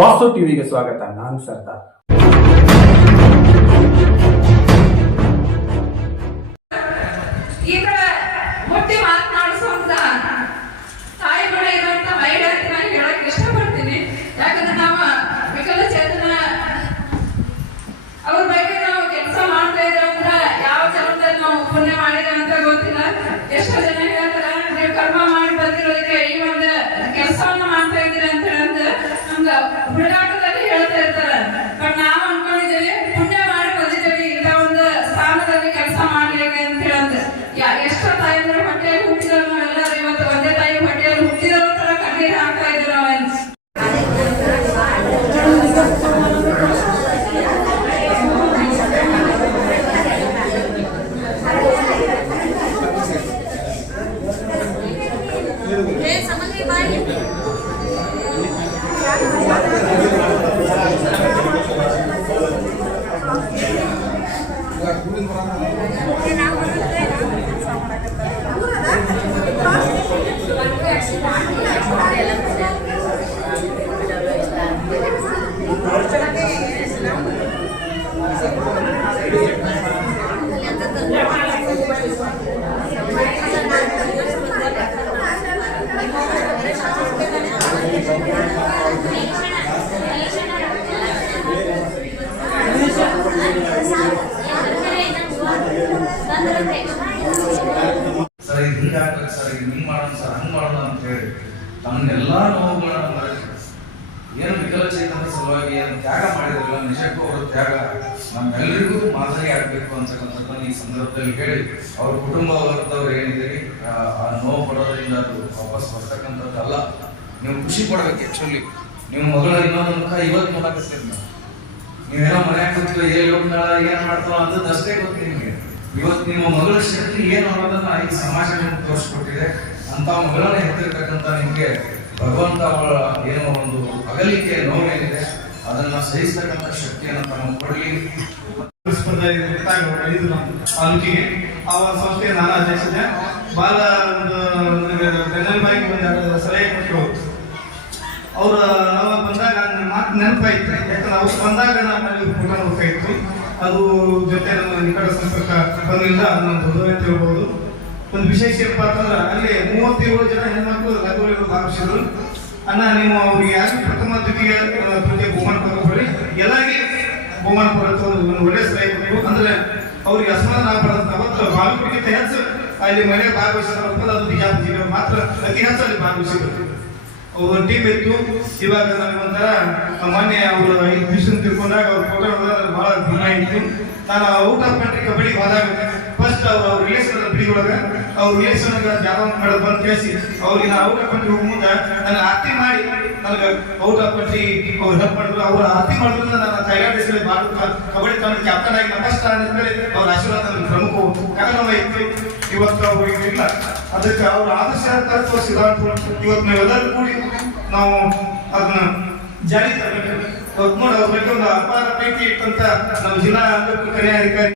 ವಾಸು ಟಿವಿಗೆ ಸ್ವಾಗತ. ನಾನು ಸರ್ದಾರ್. ಈಗ ಮುಟ್ಟಿ ಮಾತನಾಡಿಸುವಂತ ತಾಯಿಗಳ ಇರುವಂತ ಮಹಿಳೆಯರಿಗೆ ನಾನು ಹೇಳಕ್ ಇಷ್ಟಪಡ್ತೀನಿ. ಯಾಕಂದ್ರೆ ನಾವು ವಿಕಲಚೇತನ ಅವ್ರ ಬಗ್ಗೆ ನಾವು ಕೆಲಸ ಮಾಡ್ತಾ ಇದ್ದೇವೆ ಅಂದ್ರೆ ಯಾವ ಜನ್ಮದಲ್ಲಿ ನಾವು ಪುಣ್ಯ ಮಾಡಿದ್ದೇವೆ ಅಂತ ಗೊತ್ತಿಲ್ಲ. ಎಷ್ಟೋ ಜನ ಹೇಳ್ತಾರ ನೀವು ಕರ್ಮ ಮಾಡಿ ಬಂದಿರೋದಕ್ಕೆ ಈ ಒಂದು ಕೆಲಸವನ್ನ ಮಾಡ್ತಾ ಇದ್ದೀರಿ ಅಂತ ಹೇಳಂದ್ರೆ ನಮ್ಗೆ ಹುಡುಗಾಟದಲ್ಲಿ ಹೇಳ್ತಾ ಇರ್ತಾರ. ಬಟ್ ನಾವು ಅನ್ಕೊಂಡಿದ್ದೇವೆ ಪುಣ್ಯ ಮಾಡಿ ಬಂದಿದ್ದೇವೆ ಇಂಥ ಒಂದು ಸ್ಥಾನದಲ್ಲಿ ಕೆಲಸ ಮಾಡ್ಲಿಕ್ಕೆ ಅಂತ ಹೇಳಂದ್ರೆ ಎಷ್ಟೋ ತಾಯಿಯಂದ್ರ ಹೊಟ್ಟೆಯಲ್ಲಿ ಹುಟ್ಟಿದವರು ನಾವೆಲ್ಲರೂ ಇವತ್ತು ಒಂದೇ ತಾಯಿ ಹೊಟ್ಟೆಯಲ್ಲಿ ಹುಟ್ಟಿದವ್ರ ತರ ಕಣ್ಣೀರು ಹಾಕ್ತಾ ಇದ್ರು ನಾವೇನು. ಸರ್ ಇದು ಹಿಂಗಾಗ್ಬೇಕು ಸರ್, ಇದು ಹಿಂಗ್ ಮಾಡೋಣ ಸರ್, ಹಂಗ್ ಮಾಡೋಣ ಅಂತ ಹೇಳಿ ತಮ್ಮನ್ನೆಲ್ಲಾ ನೋವುಗಳನ್ನ ಮರೆತು ಏನು ವಿಕಲಚೇತನದ ಸಲುವಾಗಿ ಏನು ತ್ಯಾಗ ಮಾಡಿದ್ರಲ್ಲ, ನಿಜಕ್ಕೂ ಅವರ ತ್ಯಾಗ ನಮ್ಮೆಲ್ಲರಿಗೂ ಮಾದರಿ ಆಗ್ಬೇಕು ಅಂತಕ್ಕಂಥದ್ದನ್ನು ಈ ಸಂದರ್ಭದಲ್ಲಿ ಹೇಳಿ ಅವ್ರ ಕುಟುಂಬ ವರ್ಗದವ್ರು ಏನಿದ್ದೀರಿ ಆ ನೋವು ಪಡೋದ್ರಿಂದ ಅದು ವಾಪಸ್ ಬರ್ತಕ್ಕಂಥದ್ದಲ್ಲ. ನೀವು ಖುಷಿ ಪಡ್ಬೇಕು. ಆಕ್ಚುಲಿ ನಿಮ್ಮ ಮಗಳ ಇನ್ನೊಂದು ಮುಖ ಇವತ್ತು ನೋಡಕತ್ತೀರಿ. ನೀವೇನೋ ಮನ್ಯಾಗ ಕೂತ್ಕೊ ಏನ್ ಮಾಡ್ತಾವ ಅಂದದ್ದು ಅಷ್ಟೇ ಗೊತ್ತಿ ನಿಮಗೆ. ಇವತ್ತು ನಿಮ್ಮ ಮಗಳ ಶಕ್ತಿ ಏನು ಅನ್ನೋದನ್ನ ಈ ಸಮಾಜ ನಿಮ್ಗೆ ತೋರಿಸ್ಕೊಟ್ಟಿದೆ. ಅಂತ ಮಗಳನ್ನ ಹೆತ್ತಿರ್ತಕ್ಕಂಥ ನಿಮ್ಗೆ ಭಗವಂತ ಅವಳ ಏನೋ ಒಂದು ಅಗಲಿಕೆ ನೋವೇನಿದೆ ಅದನ್ನ ಸಹಿಸ್ತಕ್ಕಂಥ ಶಕ್ತಿಯನ್ನು ತಮ್ಮ ಕೊಡ್ಲಿ. ತಾಲೂಕಿಗೆ ಆ ಸಂಸ್ಥೆಗೆ ನಾನು ಅಧ್ಯಕ್ಷತೆ. ಬಾಲ ಬೆಂಗಳೂರಿಗೆ ಒಂದು ಸಲಹೆ ಕೊಟ್ಟರು. ಅವ್ರು ಬಂದಾಗ ನನ್ನ ಮಾತು ನೆನಪಾಯ್ತು. ಯಾಕಂದ್ರೆ ಅವ್ರು ಬಂದಾಗ ನಮ್ಮಲ್ಲಿ ಫೋಟೋ ನೋಡ್ತಾಯಿತ್ತು. ಅದು ಜೊತೆ ನಮ್ಮ ನಿಕಟ ಸಂಪರ್ಕ ಬಂದ್ರಿಂದ ಅದನ್ನು ದೊಡ್ಡವೇ ತಿಳ್ಬೋದು. ಒಂದು ವಿಶೇಷ ಏನಪ್ಪ ಅಂತಂದ್ರೆ ಅಲ್ಲಿ 37 ಜನ ಹೆಣ್ಮಕ್ಳು ರಂಗೋಲಿಗಳು ಭಾವಿಸಿದ್ರು. ಅನ್ನ ನೀವು ಅವ್ರಿಗೆ ಯಾಕೆ ಪ್ರಥಮ ದ್ವಿತೀಯ ಬಹುಮಾನ ತಗೋಬೇಡಿ, ಎಲ್ಲರಿಗೆ ಬಹುಮಾನ ಕೊಡುತ್ತೆ. ಒಂದು ಒಳ್ಳೆ ಸಲಹೆ ಕೊಟ್ಟರು. ಅಂದ್ರೆ ಅವ್ರಿಗೆ ಅಸಮಾಧಾನ ಆಗಬಾರ್ದು. ಅವತ್ತು ಬಾಲಕರಿಗಿಂತ ಹೆಚ್ಚು ಅಲ್ಲಿ ಮನೆ ಭಾಗವಹಿಸಿದ್ರು. ಅದು ಬಿಜಾಪುರ ಮಾತ್ರ ಅತಿ ಹೆಚ್ಚು ಅಲ್ಲಿ ಭಾಗವಹಿಸಿದ್ರು. ಅವ್ರ ಟೀಮ್ ಇತ್ತು. ಇವಾಗ ನನಗೆ ಒಂಥರ ಮೊನ್ನೆ ಅವರು 5 ದಿವಸ ತಿಳ್ಕೊಂಡಾಗ ಅವ್ರ ಫೋಟೋ ನೋಡಿದ್ರೆ ಬಹಳ ಗುಣ ಇತ್ತು. ನಾನು ಔಟ್ ಆಫ್ ಕಂಟ್ರಿ ಕಬಡ್ಡಿಗೆ ಹೋದಾಗ ಫಸ್ಟ್ ಅವ್ರ ರಿಲೇಷನ್ ಬಿಡಿಯೊಳಗೆ ಅವ್ರ ರಿಲೇಷನ್ ಜಾಗ ಮಾಡೋದು ಬಂದು ಕೇಳಿಸಿ ಅವ್ರಿಗೆ ನಾನು ಔಟ್ ಆಫ್ ಕಂಟ್ರಿ ಹೋಗಿ ಮುಂದೆ ನನ್ನ ಆರ್ತಿ ಮಾಡಿ ನನಗೆ ಔಟ್ ಆಫ್ ಕಂಟ್ರಿ ಅವ್ರು ಹೆಲ್ಪ್ ಮಾಡಿದ್ರು. ಅವ್ರ ಆರ್ತಿ ಮಾಡೋದ್ರಿಂದ ನನ್ನ ತಯಾರಿಸಲಿ ಭಾರತ ಕಬಡ್ಡಿ ತಂಡ ಕ್ಯಾಪ್ಟನ್ ಆಗಿ ನಮಸ್ತ ಅಂತೇಳಿ ಅವ್ರ ಆಶೀರ್ವಾದ ನನ್ನ ಪ್ರಮುಖ ಕಾರಣ ಇತ್ತು. ಇವತ್ತು ಅವ್ರಿಗೆ ಇಲ್ಲ, ಅದಕ್ಕೆ ಅವ್ರ ಆದರ್ಶ ತತ್ವ ಸಿದ್ಧಾಂತ ಇವತ್ತು ನಾವೆಲ್ಲರೂ ಕೂಡಿ ನಾವು ಅದನ್ನ ಜಾರಿ ತರಬೇಕು. ನೋಡಿ ಅವ್ರ ಬಗ್ಗೆ ಒಂದು ಅಪಾರ ಪ್ರೀತಿ ಇಟ್ಟಂತ ನಮ್ಮ ಜಿಲ್ಲಾ ಅಂಗವಿಕಲ ಅಧಿಕಾರಿ